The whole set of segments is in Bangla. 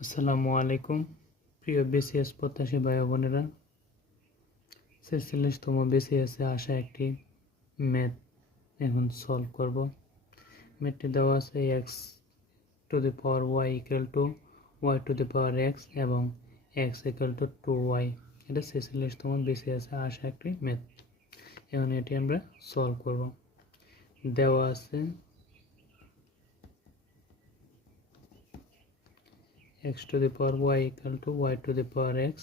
আসসালামু আলাইকুম প্রিয় বিসিএস প্রত্যাশী ভাই বোনেরা, 46তম বিসিএসে আসা একটি ম্যাথ এখন সলভ করব। ম্যাথটি দেওয়া আছে x to the power y equal to y to the power x এবং x ইকুয়াল টু 2y। এটা 46তম বিসিএসে আসা একটি ম্যাথ। এখন এটি আমরা সলভ করব। দেওয়া আছে x to the power y equal to y to the power x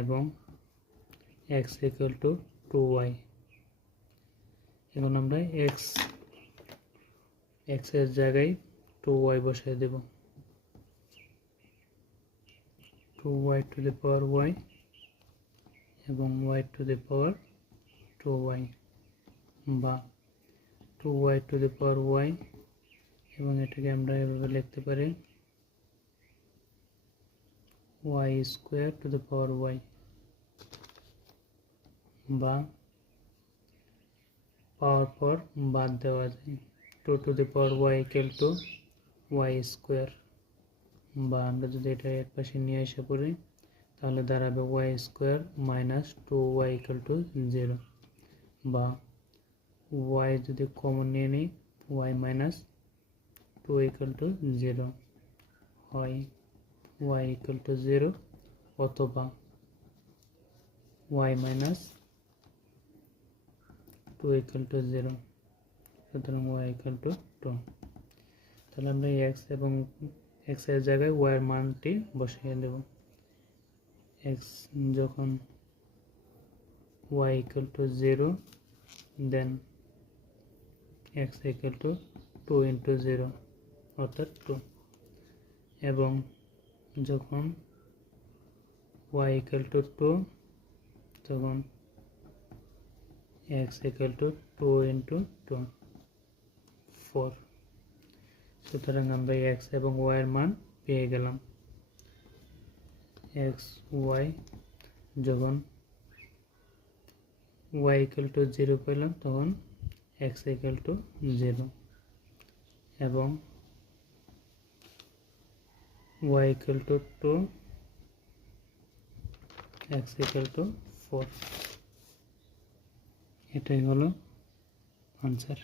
এবং x equal to 2y। এখন আমরা x এর জায়গায় 2y বসায় দেব। 2y to the power y এবং y to the power 2y বা 2y to the power y এবং এটাকে আমরা এভাবে লিখতে পারি y square to the power y বা পাওয়ার পর বাদ দেওয়া যায় 2 to the power y equal to y square বা আমরা যদি এটা এক পাশে নিয়ে এসে পড়ি তাহলে দাঁড়াবে y square minus 2y equal to 0 বা y যদি কমন নিয়ে নিই y minus 2 equal to 0 হয় y equal to 0 অথবা y minus 2 equal to 0। সুতরাং y equal to 2। তাহলে আমরা x এবং x এর জায়গায় y এর মানটি বসিয়ে দেব। x যখন y equal to 0 then x equal to 2 into 0 অর্থাৎ 2 এবং যখন y equal to 2 তখন x equal to 2 into 2 4। সুতরাং আমরা x এবং y এর মান পেয়ে গেলাম। x y যখন y equal to 0 পেলাম তখন x equal to 0 এবং y equal to 2 x equal to 4। এটাই হলো আনসার।